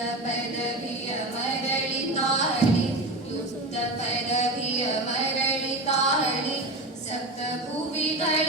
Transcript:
ಪದವಿಯ ಮರಳಿ ತಾಳಿ ಯುಕ್ತ ಪದವಿಯ ಮರಳಿ ತಾಳಿ ಸಪ್ತ ಭೂಮಿಗಳ